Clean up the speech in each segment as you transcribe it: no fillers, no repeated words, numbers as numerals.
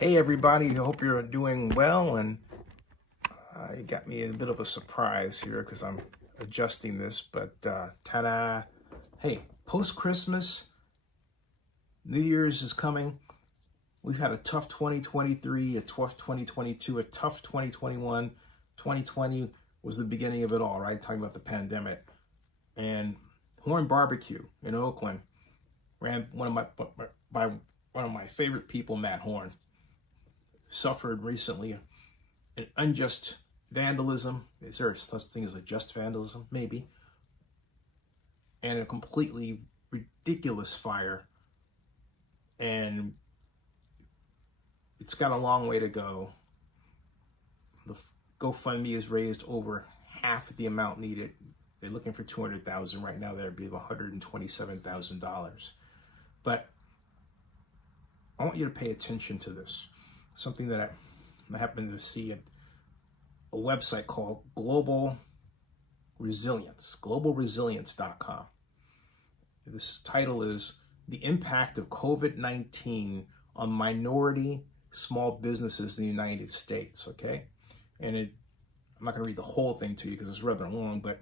Hey everybody, I hope you're doing well, and you got me a bit of a surprise here because I'm adjusting this, but ta-da! Hey, post-Christmas, New Year's is coming. We've had a tough 2023, a tough 2022, a tough 2021. 2020 was the beginning of it all, right? Talking about the pandemic. And Horn Barbecue in Oakland ran by one of my favorite people, Matt Horn, suffered recently an unjust vandalism. Is there such thing as a just vandalism? Maybe. And a completely ridiculous fire. And it's got a long way to go. The GoFundMe has raised over half the amount needed. They're looking for $200,000 right now. That'd be $127,000. But I want you to pay attention to this. Something that I happened to see at a website called Global Resilience, globalresilience.com. This title is The Impact of COVID-19 on Minority Small Businesses in the United States, okay? And I'm not going to read the whole thing to you because it's rather long, but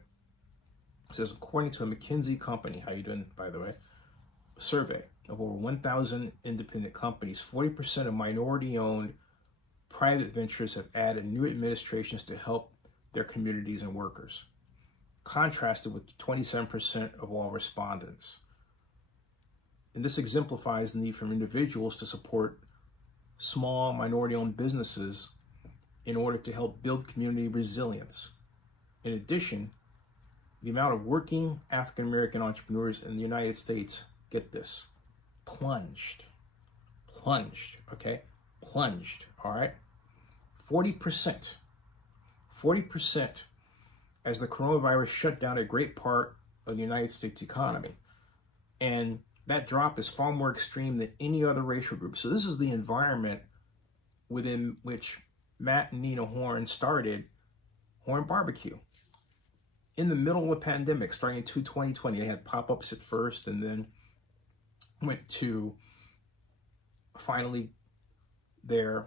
it says, according to a McKinsey company, how you doing, by the way, a survey of over 1,000 independent companies, 40% of minority-owned private ventures have added new administrations to help their communities and workers, contrasted with 27% of all respondents. And this exemplifies the need for individuals to support small minority-owned businesses in order to help build community resilience. In addition, the amount of working African-American entrepreneurs in the United States, get this, plunged, okay? Plunged, all right? 40% as the coronavirus shut down a great part of the United States economy. And that drop is far more extreme than any other racial group. So this is the environment within which Matt and Nina Horn started Horn Barbecue. In the middle of the pandemic, starting in 2020, they had pop-ups at first and then went to finally their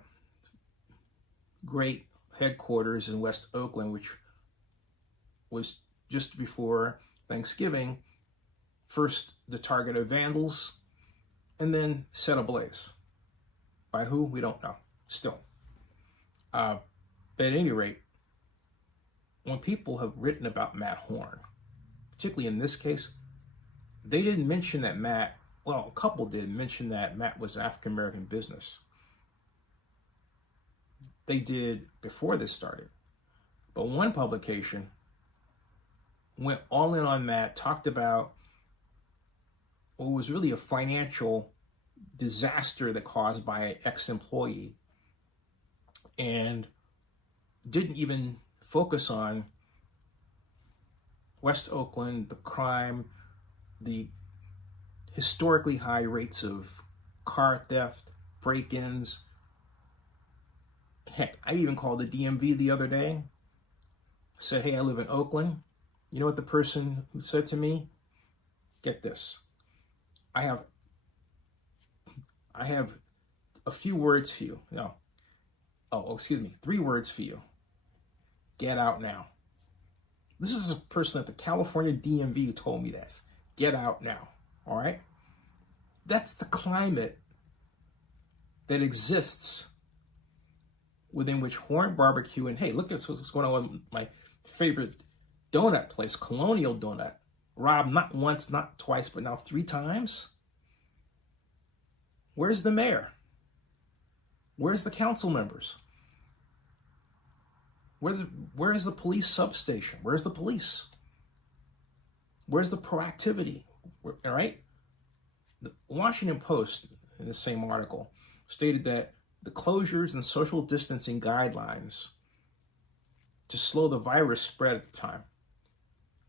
great headquarters in West Oakland, which was just before Thanksgiving, first the target of vandals and then set ablaze. By who? We don't know still. But at any rate, when people have written about Matt Horn, particularly in this case, they didn't mention that Matt, well, a couple did mention that Matt was an African-American business. They did before this started. But one publication went all in on Matt, talked about what was really a financial disaster that caused by an ex-employee, and didn't even focus on West Oakland, the crime, the historically high rates of car theft, break-ins. Heck, I even called the DMV the other day, said, hey, I live in Oakland. You know what the person who said to me? Get this. I have a few words for you. No. Oh, excuse me. 3 words for you. Get out now. This is a person at the California DMV who told me this. Get out now. All right? That's the climate that exists within which Horn Barbecue, and hey, look at what's going on with my favorite donut place, Colonial Donut, robbed not once, not twice, but now 3 times. Where's the mayor? Where's the council members? Where's the police substation? Where's the police? Where's the proactivity? All right? The Washington Post, in the same article, stated that the closures and social distancing guidelines to slow the virus spread at the time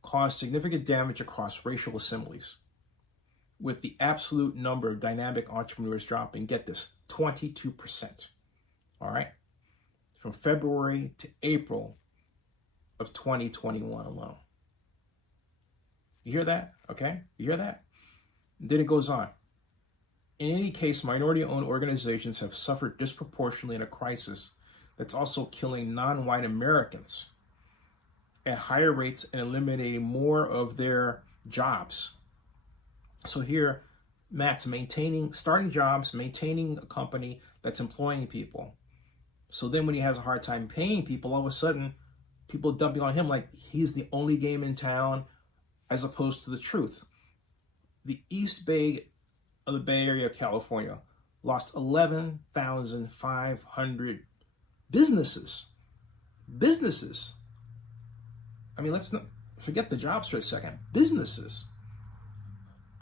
caused significant damage across racial assemblies, with the absolute number of dynamic entrepreneurs dropping, get this, 22%. All right? From February to April of 2021 alone. You hear that? Okay? You hear that? And then it goes on. In any case, minority-owned organizations have suffered disproportionately in a crisis that's also killing non-white Americans at higher rates and eliminating more of their jobs. So here, Matt's starting jobs, maintaining a company that's employing people. So then when he has a hard time paying people, all of a sudden, people dumping on him like he's the only game in town, as opposed to the truth. The East Bay of the Bay Area of California lost 11,500 businesses. Businesses. I mean, let's not forget the jobs for a second. Businesses.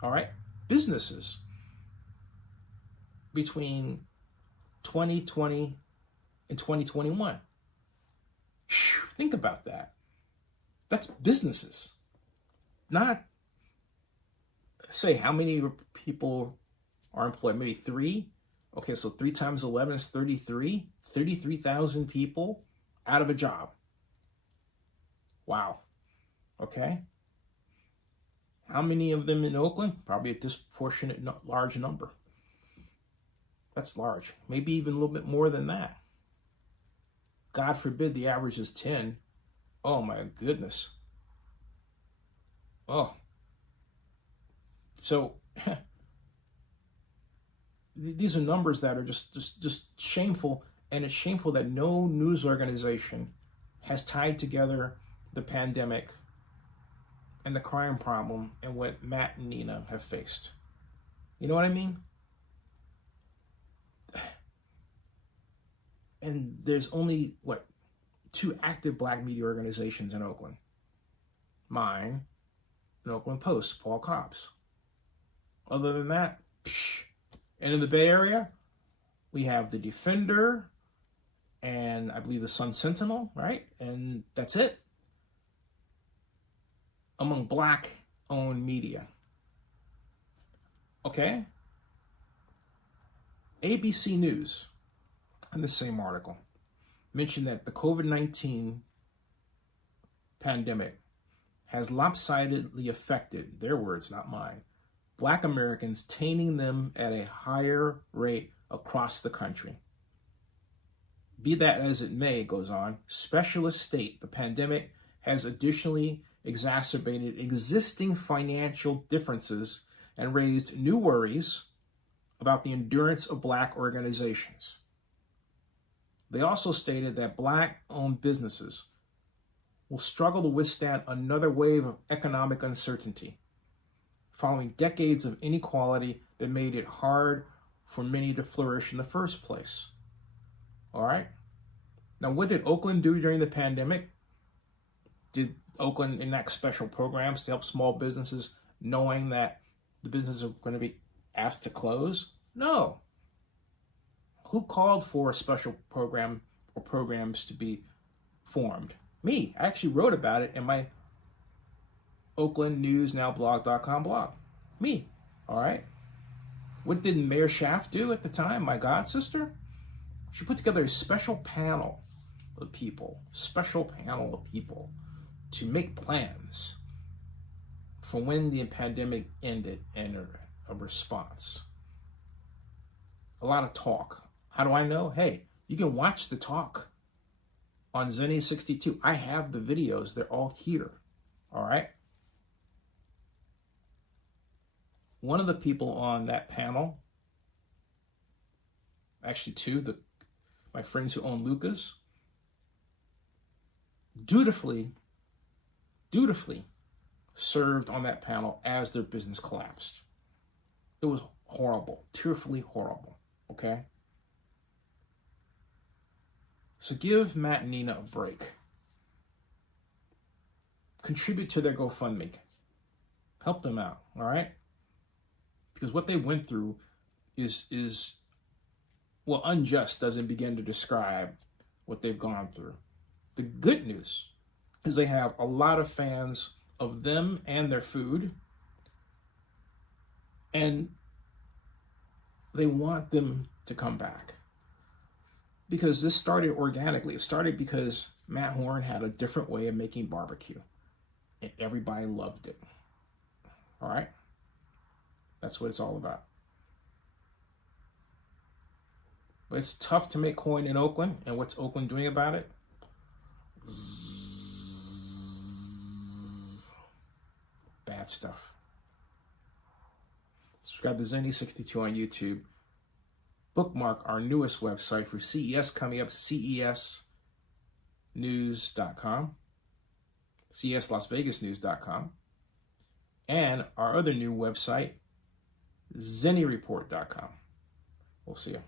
All right? Businesses. Between 2020 and 2021. Think about that. That's businesses. Not, say, how many people are employed? Maybe 3? Okay, so 3 times 11 is 33. 33,000 people out of a job. Wow. Okay. How many of them in Oakland? Probably a disproportionate large number. That's large. Maybe even a little bit more than that. God forbid the average is 10. Oh my goodness. Oh. So these are numbers that are just shameful, and it's shameful that no news organization has tied together the pandemic and the crime problem and what Matt and Nina have faced. You know what I mean? And there's only, 2 active black media organizations in Oakland. Mine, and Oakland Post, Paul Cobbs. Other than that, and in the Bay Area, we have the Defender and I believe the Sun Sentinel, right? And that's it. Among black-owned media. Okay? ABC News, in the same article, mentioned that the COVID-19 pandemic has lopsidedly affected, their words, not mine, black Americans, tainting them at a higher rate across the country. Be that as it may, goes on, specialists state the pandemic has additionally exacerbated existing financial differences and raised new worries about the endurance of black organizations. They also stated that black-owned businesses will struggle to withstand another wave of economic uncertainty following decades of inequality that made it hard for many to flourish in the first place. All right? Now, what did Oakland do during the pandemic? Did Oakland enact special programs to help small businesses knowing that the businesses are going to be asked to close? No. Who called for a special program or programs to be formed? Me. I actually wrote about it in my OaklandNewsNowBlog.com blog. Me. All right. What did Mayor Schaaf do at the time? My god sister? She put together a special panel of people to make plans for when the pandemic ended and a response. A lot of talk. How do I know? Hey, you can watch the talk on Zenny 62. I have the videos. They're all here. All right. One of the people on that panel, actually 2, my friends who own Lucas, dutifully served on that panel as their business collapsed. It was horrible, tearfully horrible, okay? So give Matt and Nina a break. Contribute to their GoFundMe. Help them out, all right? Because what they went through is unjust doesn't begin to describe what they've gone through. The good news is they have a lot of fans of them and their food, and they want them to come back. Because this started organically. It started because Matt Horn had a different way of making barbecue, and everybody loved it. All right? That's what it's all about. But it's tough to make coin in Oakland. And what's Oakland doing about it? Bad stuff. Subscribe to Zenny62 on YouTube. Bookmark our newest website for CES coming up, cesnews.com, ceslasvegasnews.com, and our other new website, zenireport.com. We'll see you.